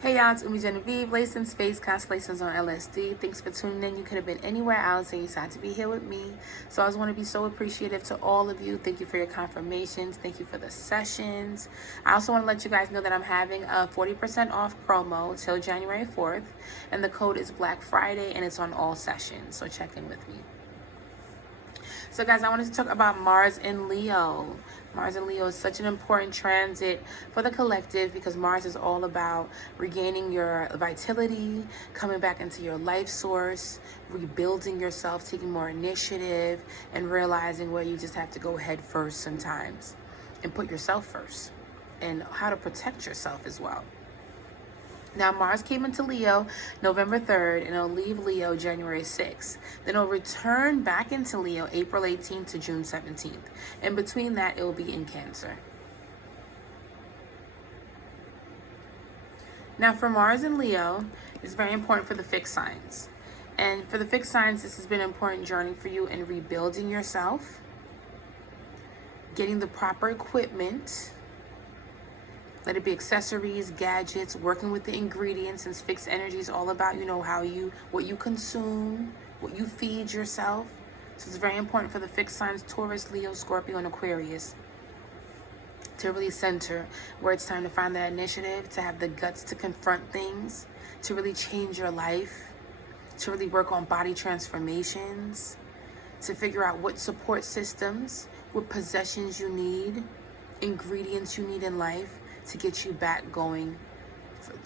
Hey y'all, it's Umi Genevieve, Lace in Space, Constellations on LSD. Thanks for tuning in. You could have been anywhere else and you decided to be here with me. So I just want to be so appreciative to all of you. Thank you for your confirmations. Thank you for the sessions. I also want to let you guys know that I'm having a 40% off promo till January 4th. And the code is Black Friday and it's on all sessions. So check in with me. So guys, I wanted to talk about Mars in Leo. Mars in Leo is such an important transit for the collective because Mars is all about regaining your vitality, coming back into your life source, rebuilding yourself, taking more initiative, and realizing where you just have to go head first sometimes and put yourself first and how to protect yourself as well. Now, Mars came into Leo November 3rd, and it'll leave Leo January 6th. Then it'll return back into Leo April 18th to June 17th. In between that, it will be in Cancer. Now, for Mars in Leo, it's very important for the fixed signs. And for the fixed signs, this has been an important journey for you in rebuilding yourself, getting the proper equipment. Let it be accessories, gadgets, working with the ingredients, since fixed energy is all about, what you consume, what you feed yourself. So it's very important for the fixed signs, Taurus, Leo, Scorpio, and Aquarius, to really center where it's time to find that initiative, to have the guts to confront things, to really change your life, to really work on body transformations, to figure out what support systems, what possessions you need, ingredients you need in life, to get you back going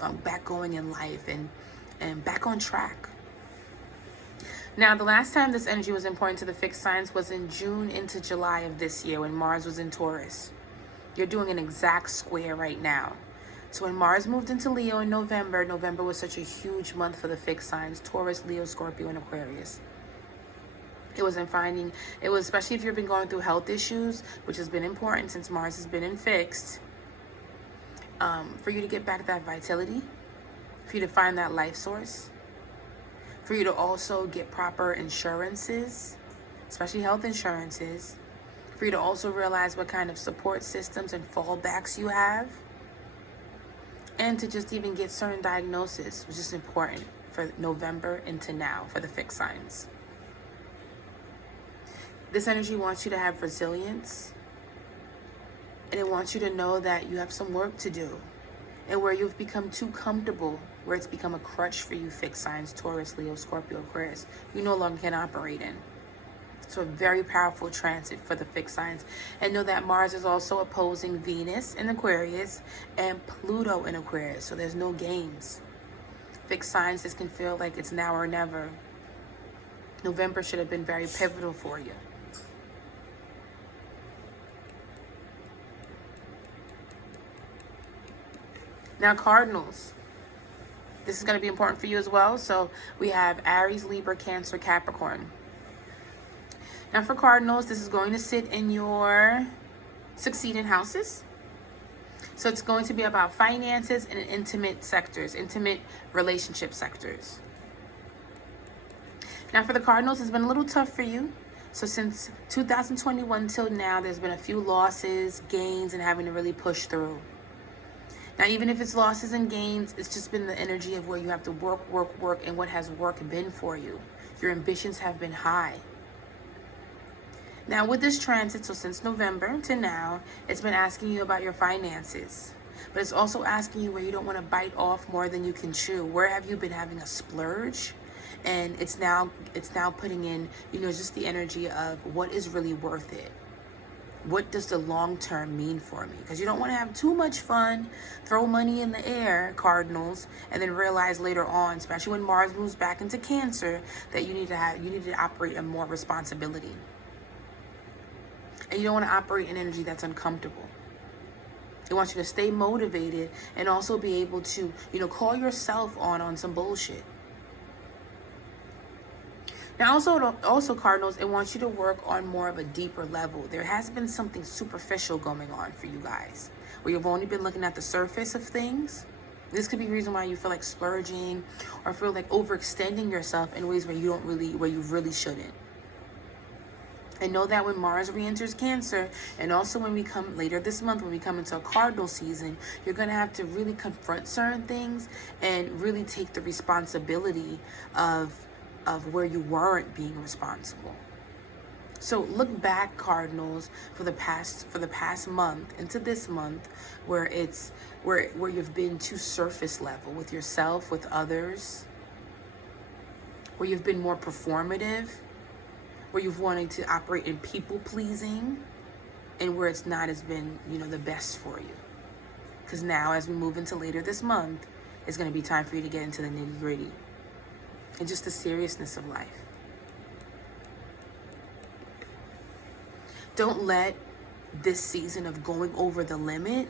in life and back on track. Now, the last time this energy was important to the fixed signs was in June into July of this year when Mars was in Taurus. You're doing an exact square right now. So when Mars moved into Leo in November was such a huge month for the fixed signs, Taurus, Leo, Scorpio, and Aquarius. It was especially if you've been going through health issues, which has been important since Mars has been in fixed. For you to get back that vitality, for you to find that life source, for you to also get proper insurances, especially health insurances, for you to also realize what kind of support systems and fallbacks you have, and to just even get certain diagnosis, which is important for November into now for the fixed signs. This energy wants you to have resilience. And it wants you to know that you have some work to do. And where you've become too comfortable, where it's become a crutch for you, fixed signs, Taurus, Leo, Scorpio, Aquarius, you no longer can operate in. So a very powerful transit for the fixed signs. And know that Mars is also opposing Venus in Aquarius and Pluto in Aquarius. So there's no games. Fixed signs, this can feel like it's now or never. November should have been very pivotal for you. Now, Cardinals, this is going to be important for you as well. So we have Aries, Libra, Cancer, Capricorn. Now for Cardinals, this is going to sit in your succeeding houses. So it's going to be about finances and intimate sectors, intimate relationship sectors. Now for the Cardinals, it's been a little tough for you. So since 2021 till now, there's been a few losses, gains, and having to really push through. Now, even if it's losses and gains, it's just been the energy of where you have to work, and what has work been for you. Your ambitions have been high. Now, with this transit, so since November to now, it's been asking you about your finances. But it's also asking you where you don't want to bite off more than you can chew. Where have you been having a splurge? And it's now putting in, just the energy of what is really worth it. What does the long term mean for me? Because you don't want to have too much fun, throw money in the air, Cardinals, and then realize later on, especially when Mars moves back into Cancer, that you need to operate in more responsibility. And you don't want to operate in energy that's uncomfortable. It wants you to stay motivated and also be able to, call yourself on some bullshit. Now, also Cardinals, it wants you to work on more of a deeper level. There has been something superficial going on for you guys, where you've only been looking at the surface of things. This could be a reason why you feel like splurging or feel like overextending yourself in ways where you really shouldn't. And know that when Mars re-enters Cancer, and also when we come later this month, when we come into a cardinal season, you're going to have to really confront certain things and really take the responsibility of where you weren't being responsible. So look back, Cardinals, for the past month into this month, where you've been too surface level with yourself, with others, where you've been more performative, where you've wanted to operate in people pleasing, and where it's not has been, the best for you. Because now, as we move into later this month, it's going to be time for you to get into the nitty-gritty and just the seriousness of life. Don't let this season of going over the limit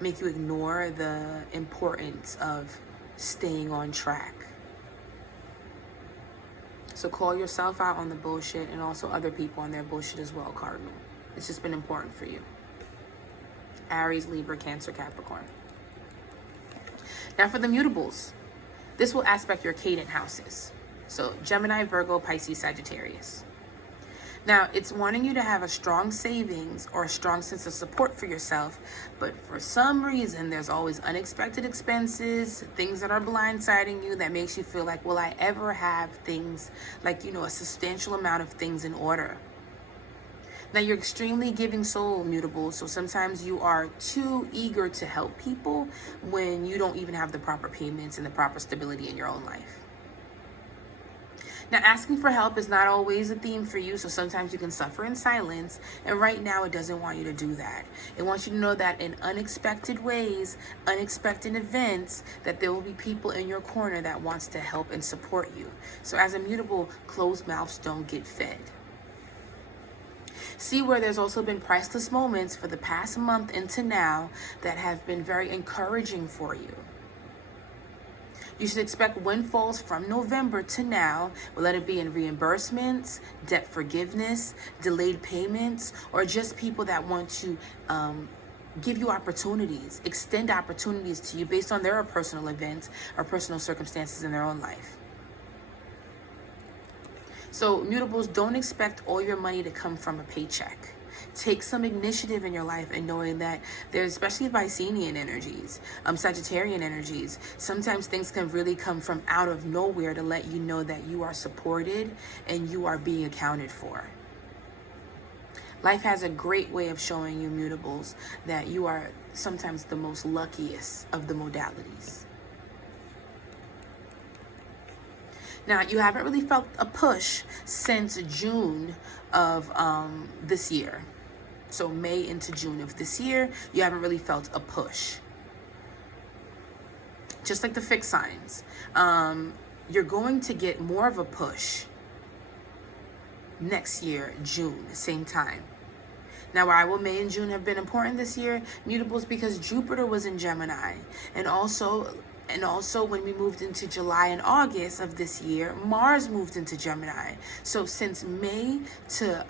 make you ignore the importance of staying on track. So call yourself out on the bullshit, and also other people on their bullshit as well, Cardinal. It's just been important for you. Aries, Libra, Cancer, Capricorn. Now for the mutables. This will aspect your cadent houses. So Gemini, Virgo, Pisces, Sagittarius. Now, it's wanting you to have a strong savings or a strong sense of support for yourself, but for some reason, there's always unexpected expenses, things that are blindsiding you that makes you feel like, will I ever have things like, a substantial amount of things in order? Now, you're extremely giving soul, mutable, so sometimes you are too eager to help people when you don't even have the proper payments and the proper stability in your own life. Now, asking for help is not always a theme for you, so sometimes you can suffer in silence, and right now it doesn't want you to do that. It wants you to know that in unexpected ways, unexpected events, that there will be people in your corner that wants to help and support you. So as a mutable, closed mouths don't get fed. See where there's also been priceless moments for the past month into now that have been very encouraging for you. You should expect windfalls from November to now, let it be in reimbursements, debt forgiveness, delayed payments, or just people that want to give you opportunities, extend opportunities to you based on their personal events or personal circumstances in their own life. So mutables, don't expect all your money to come from a paycheck. Take some initiative in your life, and knowing that there's, especially Piscean energies, Sagittarian energies, sometimes things can really come from out of nowhere to let you know that you are supported and you are being accounted for. Life has a great way of showing you, mutables, that you are sometimes the most luckiest of the modalities. Now, you haven't really felt a push since June of this year. So May into June of this year, you haven't really felt a push. Just like the fixed signs, you're going to get more of a push next year, June, same time. Now, why will May and June have been important this year, mutables? Because Jupiter was in Gemini, and also when we moved into July and August of this year, Mars moved into Gemini. So since May to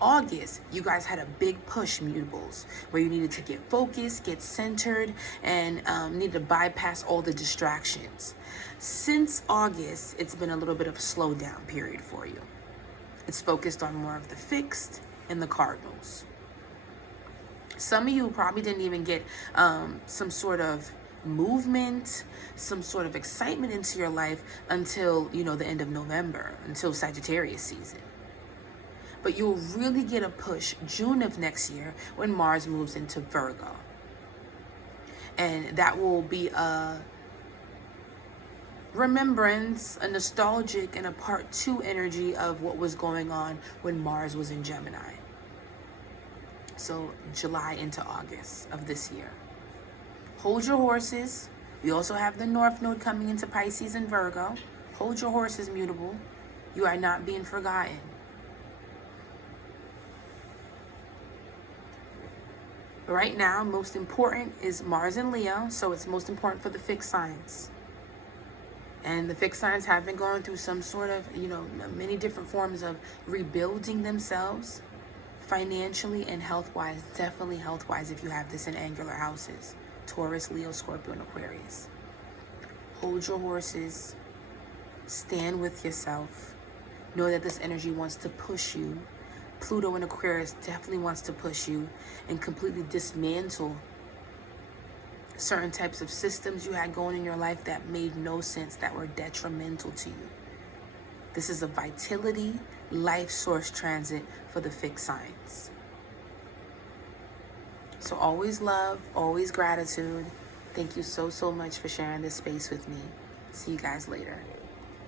August, you guys had a big push, mutables, where you needed to get focused, get centered, and needed to bypass all the distractions. Since August, it's been a little bit of a slowdown period for you. It's focused on more of the fixed and the cardinals. Some of you probably didn't even get some sort of movement, some sort of excitement into your life until, the end of November, until Sagittarius season. But you'll really get a push June of next year when Mars moves into Virgo. And that will be a remembrance, a nostalgic, and a part 2 energy of what was going on when Mars was in Gemini. So July into August of this year. Hold your horses. We also have the North Node coming into Pisces and Virgo. Hold your horses, mutable. You are not being forgotten. Right now, most important is Mars and Leo, so it's most important for the fixed signs. And the fixed signs have been going through some sort of, many different forms of rebuilding themselves financially and health-wise. Definitely health-wise if you have this in angular houses. Taurus, Leo, Scorpio, and Aquarius. Hold your horses. Stand with yourself. know that this energy wants to push you. Pluto in Aquarius definitely wants to push you and completely dismantle certain types of systems you had going in your life that made no sense, that were detrimental to you. This is a vitality, life source transit for the fixed signs. So always love, always gratitude. Thank you so much for sharing this space with me. See you guys later.